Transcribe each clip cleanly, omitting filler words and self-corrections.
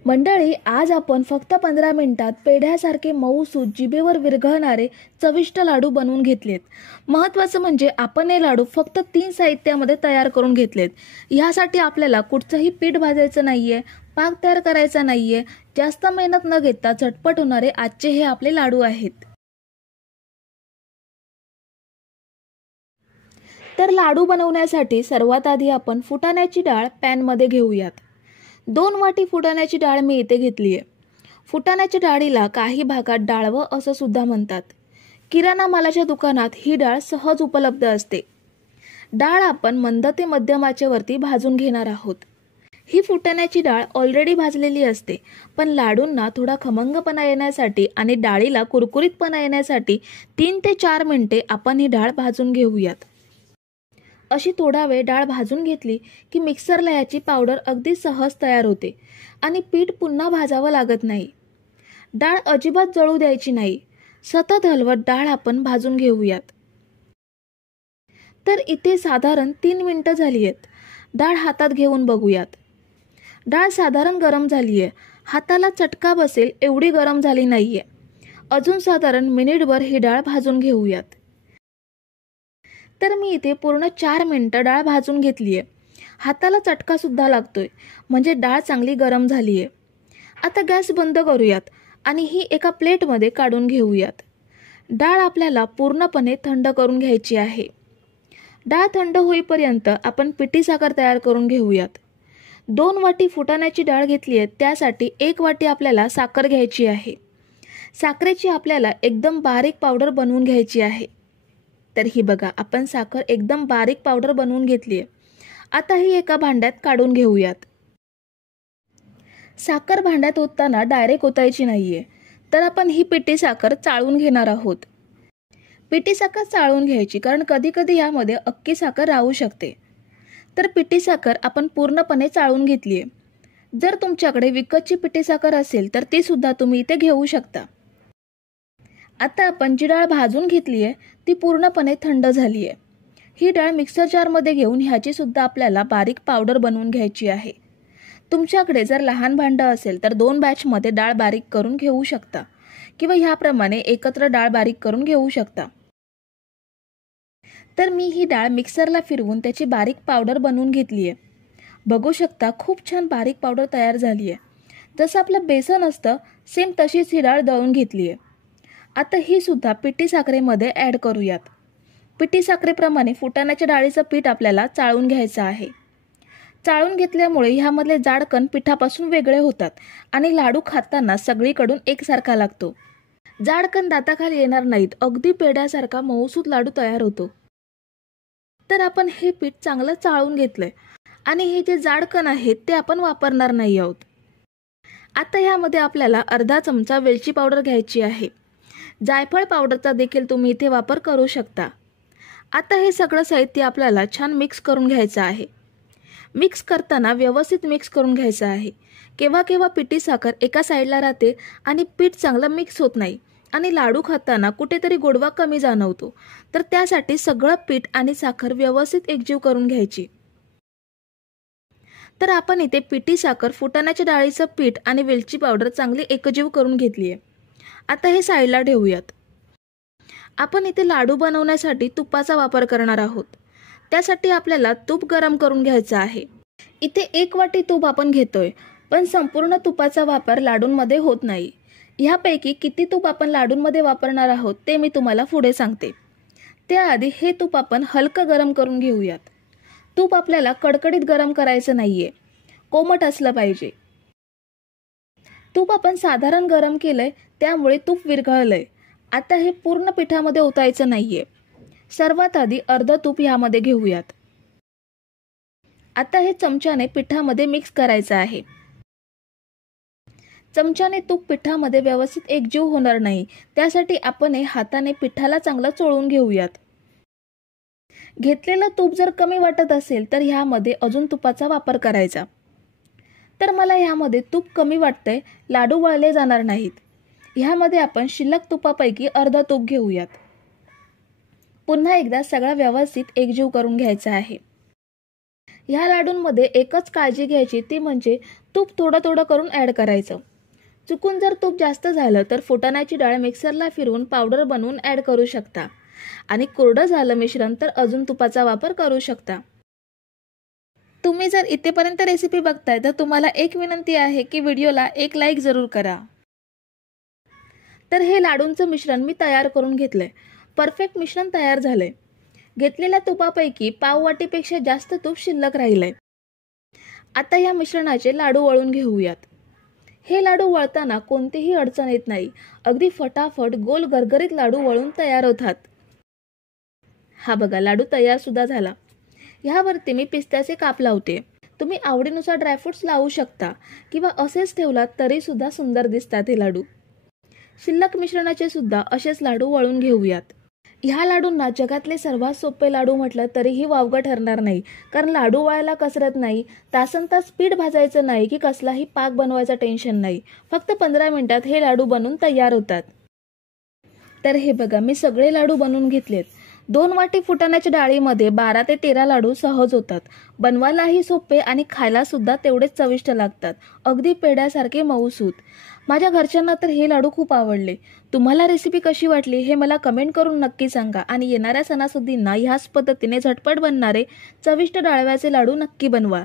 मंडळी, आज आपण फक्त 15 मिनिटात पेढ्यासारखे मऊसूत जिभेवर विरघळणारे चविष्ट लाडू बनवून घेतलेत। महत्त्वाचं म्हणजे आपण हे लाडू फक्त 3 साहित्यामध्ये तयार करून घेतलेत। यासाठी आपल्याला कुठचंही पीठ भाजायचं नाहीये, पाक तयार करायचा नाहीये, जास्त मेहनत न घेता झटपट होणारे आजचे हे आपले लाडू आहेत। तर लाडू बनवण्यासाठी सर्वात आधी आपण फुटाण्याची डाळ पॅनमध्ये घेऊयात। 2 वाटी फुटाण्याची डाळ मी इथे घेतली आहे। फुटाण्याच्या डाळीला काही भागात डाळवं असं सुद्धा म्हणतात। किराणा मालाच्या दुकानात ही डाळ सहज उपलब्ध असते। डाळ आपण मंद ते मध्यम आचेवरती भाजून घेणार आहोत। ही फुटाण्याची डाळ ऑलरेडी भाजलेली असते, पण लाडूंना थोडा खमंगपणा येण्यासाठी आणि डाळीला कुरकुरीतपणा येण्यासाठी 3 ते 4 मिनिटे आपण ही डाळ भाजून घेऊयात। अशी थोडा वेळ डाळ भाजून घेतली की मिक्सरला याची पावडर अगदी सहज तयार होते आणि पीठ पुन्हा भाजावं लागत नाही। डाळ अजिबात जळू द्यायची नाही, सतत हलवत डाळ आपण भाजून घेऊयात। तर इथे साधारण 3 मिनिटं झाली आहेत। डाळ हातात घेऊन बघूयात। डाळ साधारण गरम झाली आहे, हाताला चटका बसेल एवढी गरम झाली नाहीये। अजून साधारण मिनिटभर ही डाळ भाजून घेऊयात। तर मी इथे पूर्ण 4 मिनिटं डाळ भाजून घेतली आहे। हाताला चटका सुद्धा लागतोय, म्हणजे डाळ चांगली गरम झाली आहे। आता गॅस बंद करूयात आणि ही एका प्लेटमध्ये काढून घेऊयात। डाळ आपल्याला पूर्णपणे थंड करून घ्यायची आहे। डाळ थंड होईपर्यंत आपण पिठी साखर तयार करून घेऊयात। 2 वाटी फुटाण्याची डाळ घेतली आहे, त्यासाठी 1 वाटी आपल्याला साखर घ्यायची आहे। साखरेची आपल्याला एकदम बारीक पावडर बनवून घ्यायची आहे। तर ही बघा, आपण साखर एकदम बारीक पावडर बनवून घेतली आहे। आता ही एका भांड्यात काढून घेऊयात। साखर भांड्यात ओतताना डायरेक्ट ओतायची नाहीये, तर आपण ही पिठी साखर चाळून घेणार आहोत। पिठी साखर चाळून घ्यायची, कारण कधी कधी यामध्ये अख्खी साखर राहू शकते। तर पिठी साखर आपण पूर्णपणे चाळून घेतली आहे। जर तुमच्याकडे विकतची पिठी साखर असेल तर ती सुद्धा तुम्ही इथे घेऊ शकता। आता आपण जी डाळ भाजून घेतली आहे ती पूर्णपणे थंड झाली आहे। ही डाळ मिक्सर जारमध्ये घेऊन ह्याची सुद्धा आपल्याला बारीक पावडर बनवून घ्यायची आहे। तुमच्याकडे जर लहान भांडं असेल तर 2 बॅचमध्ये डाळ बारीक करून घेऊ शकता, किंवा ह्याप्रमाणे एकत्र डाळ बारीक करून घेऊ शकता। तर मी ही डाळ मिक्सरला फिरवून त्याची बारीक पावडर बनवून घेतली आहे। बघू शकता, खूप छान बारीक पावडर तयार झाली आहे। जसं आपलं बेसन असतं सेम तशीच ही डाळ दळून घेतली आहे। आता ही सुद्धा पिठी साखरेमध्ये ॲड करूयात। पिठी साखरेप्रमाणे फुटाण्याच्या डाळीचं पीठ आपल्याला चाळून घ्यायचं आहे। चाळून घेतल्यामुळे ह्यामधले जाड कण पिठापासून वेगळे होतात आणि लाडू खाताना सगळीकडून एकसारखा लागतो। जाड कण दाताखाली येणार नाहीत, अगदी पेढ्यासारखा मऊसूत लाडू तयार होतो। तर आपण हे पीठ चांगलं चाळून घेतलंय आणि हे जे जाड कण आहेत ते आपण वापरणार नाही आहोत। आता ह्यामध्ये आपल्याला अर्धा चमचा वेलची पावडर घ्यायची आहे। जायफळ पावडरचा देखील तुम्ही इथे वापर करू शकता। आता हे सगळं साहित्य आपल्याला छान मिक्स करून घ्यायचं आहे। मिक्स करताना व्यवस्थित मिक्स करून घ्यायचं आहे। केव्हा केव्हा पिठी साखर एका साईडला राहते आणि पीठ चांगलं मिक्स होत नाही आणि लाडू खाताना कुठेतरी गोडवा कमी जाणवतो। तर त्यासाठी सगळं पीठ आणि साखर व्यवस्थित एकजीव करून घ्यायची। तर आपण इथे पिठी साखर, फुटाण्याच्या डाळीचं पीठ आणि वेलची पावडर चांगली एकजीव करून घेतली आहे। आता हे साईडला ठेवूयात। आपण इथे लाडू बनवण्यासाठी तुपाचा वापर करणार आहोत। त्यासाठी आपल्याला तूप गरम करून घ्यायचं आहे। इथे 1 वाटी तूप आपण घेतोय, पण संपूर्ण तुपाचा वापर लाडूंमध्ये होत नाही। ह्यापैकी किती तूप आपण लाडूंमध्ये वापरणार आहोत ते मी तुम्हाला पुढे सांगते। त्याआधी हे तूप आपण हलकं गरम करून घेऊयात। तूप आपल्याला कडकडीत गरम करायचं नाहीये, कोमट असलं पाहिजे। तूप आपण साधारण गरम केलंय, त्यामुळे तूप विरघळलंय। आता हे पूर्ण पिठामध्ये ओतायचं नाहीये। सर्वात आधी अर्ध तूप ह्यामध्ये घेऊयात। आता हे चमच्याने पिठामध्ये मिक्स करायचं आहे। चमच्याने तूप पिठामध्ये व्यवस्थित एकजीव होणार नाही, त्यासाठी आपण हे हाताने पिठाला चांगलं चोळून घेऊयात। घेतलेलं तूप जर कमी वाटत असेल तर ह्यामध्ये अजून तुपाचा वापर करायचा। तर मला ह्यामध्ये तूप कमी वाटतंय, लाडू वळले जाणार नाहीत। ह्यामध्ये आपण शिल्लक तुपापैकी अर्ध तूप घेऊयात। पुन्हा एकदा सगळं व्यवस्थित एकजीव करून घ्यायचं आहे। ह्या लाडूंमध्ये एकच काळजी घ्यायची, ती म्हणजे तूप थोडं थोडं करून ॲड करायचं. चुकून जर तूप जास्त झालं तर फुटाण्याची डाळ मिक्सरला फिरवून पावडर बनवून ॲड करू शकता आणि कोरडं झालं मिश्रण तर अजून तुपाचा वापर करू शकता. तुम्ही जर इथेपर्यंत रेसिपी बघताय तर तुम्हाला एक विनंती आहे की व्हिडिओला एक लाईक जरूर करा. तर हे लाडूंचं मिश्रण मी तयार करून घेतलंय. परफेक्ट मिश्रण तयार झालंय. घेतलेल्या तुपापैकी पाव वाटीपेक्षा जास्त तूप शिल्लक राहिलंय. आता या मिश्रणाचे लाडू वळून घेऊयात. हे लाडू वळताना कोणतीही अडचण येत नाही. अगदी फटाफट गोल गरगरीत लाडू वळून तयार होतात. हा बघा, लाडू तयार सुद्धा झाला. ह्यावरती मी पिस्त्याचे काप लावते. तुम्ही आवडीनुसार ड्रायफ्रुट्स लावू शकता किंवा असेच ठेवलात तरी सुद्धा सुंदर दिसतात हे लाडू. शिल्लक मिश्रणाचे सुद्धा असेच लाडू वळून घेऊयात. ह्या लाडूंना जगातले सर्वात सोपे लाडू म्हटलं तरीही वावगं ठरणार नाही, कारण लाडू वळायला कसरत नाही, तासनतास पीठ भाजायचं नाही की कसलाही पाक बनवायचा टेन्शन नाही. फक्त 15 मिनिटात हे लाडू बनून तयार होतात. तर हे बघा, मी सगळे लाडू बनवून घेतलेत. 2 वाटी फुटाण्याच्या डाळीमध्ये 12 ते 13 लाडू सहज होतात. बनवायलाही सोपे आणि खायला सुद्धा तेवढेच चविष्ट लागतात. अगदी पेढ्यासारखे मऊसूत. माझ्या घरच्यांना तर हे लाडू खूप आवडले. तुम्हाला रेसिपी कशी वाटली हे मला कमेंट करून नक्की सांगा आणि येणाऱ्या सणासुदींना ह्याच पद्धतीने झटपट बनणारे चविष्ट डाळव्याचे लाडू नक्की बनवा.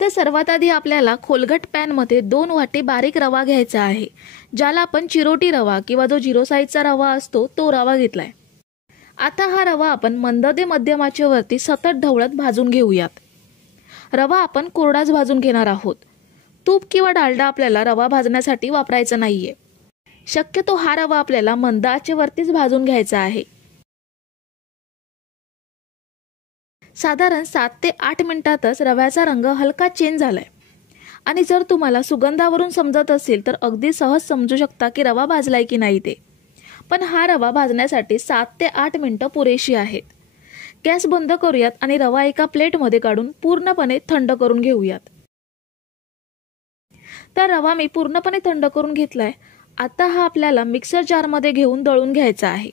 तर सर्वात आधी आपल्याला खोलगट पॅनमध्ये 2 वाटी बारीक रवा घ्यायचा आहे, ज्याला आपण चिरोटी रवा किंवा जो 0 साईजचा रवा असतो तो रवा घेतलाय. आता हा रवा आपण मंद ते मध्यम आचेवरती सतत ढवळत भाजून घेऊयात. रवा आपण कोरडाच भाजून घेणार आहोत. तूप किंवा डालडा आपल्याला रवा भाजण्यासाठी वापरायचा नाहीये. शक्यतो हा रवा आपल्याला मंद आचेवरतीच भाजून घ्यायचा आहे. साधारण 7 ते 8 मिनिटातच रव्याचा रंग हलका चेंज झालाय आणि जर तुम्हाला सुगंधावरून समजत असेल तर अगदी सहज समजू शकता की रवा भाजलाय की नाही ते. पण हा रवा भाजण्यासाठी 7 ते 8 मिनिटं पुरेशी आहेत. गॅस बंद करूयात आणि रवा एका प्लेटमध्ये काढून पूर्णपणे थंड करून घेऊयात. तर रवा मी पूर्णपणे थंड करून घेतलाय. आता हा आपल्याला मिक्सर जारमध्ये घेऊन दळून घ्यायचा आहे.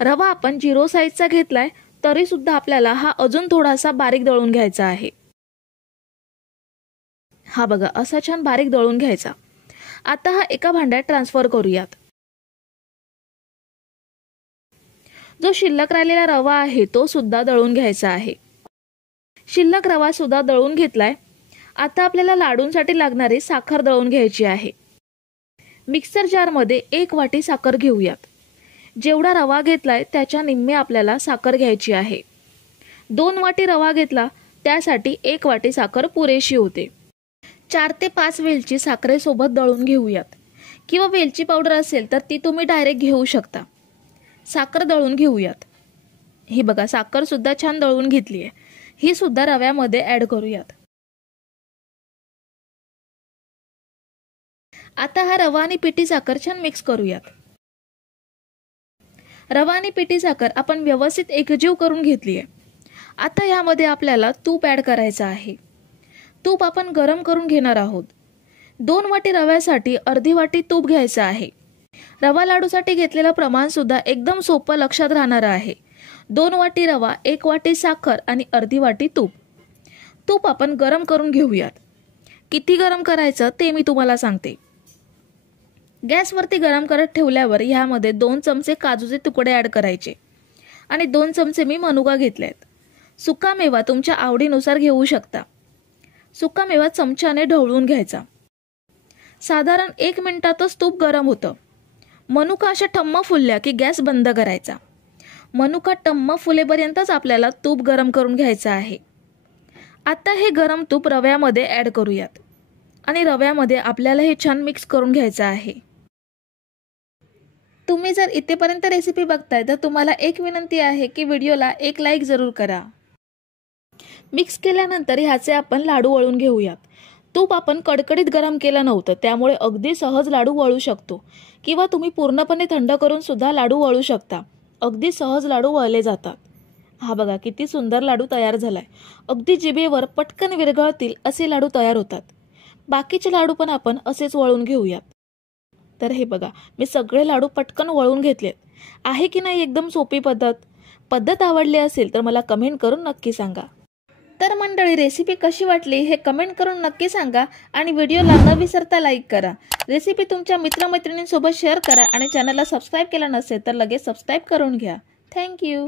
रवा आपण 0 साईजचा घेतलाय तरी सुद्धा आपल्याला हा अजून थोडासा बारीक दळून घ्यायचा आहे. हा बघा, असा छान बारीक दळून घ्यायचा. आता हा एका भांड्यात ट्रान्सफर करूयात. जो शिल्लक राहिलेला रवा आहे तो सुद्धा दळून घ्यायचा आहे. शिल्लक रवा सुद्धा दळून घेतलाय. आता आपल्याला लाडूंसाठी लागणारी साखर दळून घ्यायची आहे. मिक्सर जारमध्ये 1 वाटी साखर घेऊयात. जेवढा रवा घेतलाय त्याच्या निम्मे आपल्याला साखर घ्यायची आहे. 2 वाटी रवा घेतला त्यासाठी 1 वाटी साखर पुरेशी होते. 4 ते 5 वेलची साखरेसोबत दळून घेऊयात किंवा वेलची पावडर असेल तर ती तुम्ही डायरेक्ट घेऊ शकता. साखर दळून घेऊयात. ही बघा, साखर सुद्धा छान दळून घेतली आहे. ही सुद्धा रव्यामध्ये ऍड करूयात. आता हा रवा आणि पिठी साखर छान मिक्स करूयात. रवा आणि पिठी साखर आपण व्यवस्थित एकजीव करून घेतली आहे. आता यामध्ये आपल्याला तूप ऍड करायचं आहे. तूप आपण गरम करून घेणार आहोत. 2 वाटी रव्यासाठी अर्धी वाटी तूप घ्यायचं आहे. रवा लाडूसाठी घेतलेलं प्रमाण सुद्धा एकदम सोपं लक्षात राहणार आहे. 2 वाटी रवा, 1 वाटी साखर आणि अर्धी वाटी तूप. तूप आपण गरम करून घेऊयात. किती गरम करायचं ते मी तुम्हाला सांगते. गॅसवरती गरम करत ठेवल्यावर ह्यामध्ये 2 चमचे काजूचे तुकडे ऍड करायचे आणि 2 चमचे मी मनुका घेतलेत. सुका मेवा तुमच्या आवडीनुसार घेऊ शकता. सुका मेवा चमच्याने ढवळून घ्यायचा. साधारण 1 मिनिटातच तूप गरम होतं. मनुका अशा टम्म फुलल्या की गॅस बंद करायचा. मनुका टम्म फुलेपर्यंतच आपल्याला तूप गरम करून घ्यायचं आहे. आता हे गरम तूप रव्यामध्ये ऍड करूयात आणि रव्यामध्ये आपल्याला हे छान मिक्स करून घ्यायचं आहे. तुम्ही जर इथेपर्यंत रेसिपी बघताय तर तुम्हाला एक विनंती आहे की व्हिडिओला एक लाईक जरूर करा. मिक्स केल्यानंतर ह्याचे आपण लाडू वळून घेऊयात. तूप आपण कडकडीत गरम केलं नव्हतं, त्यामुळे अगदी सहज लाडू वळू शकतो किंवा तुम्ही पूर्णपणे थंड करून सुद्धा लाडू वळू शकता. अगदी सहज लाडू वळले जातात। हा बघा किती सुंदर लाडू तयार झालाय। अगदी जिभेवर पटकन विरघळतील असे लाडू तयार होतात। बाकीचे लाडू पण आपण असेच वळून घेऊयात। तर हे बघा मी सगळे लाडू पटकन वळून घेतलेत। आहे की नाही एकदम सोपी पद्धत आवडली असेल तर मला कमेंट करून नक्की सांगा। तर मंडळी रेसिपी कशी वाटली हे कमेंट करून नक्की सांगा आणि व्हिडिओला न विसरता लाईक करा। रेसिपी तुमच्या मित्रमैत्रिणींसोबत शेअर करा आणि चॅनलला सबस्क्राईब केलं नसेल तर लगेच सबस्क्राईब करून घ्या। थँक्यू।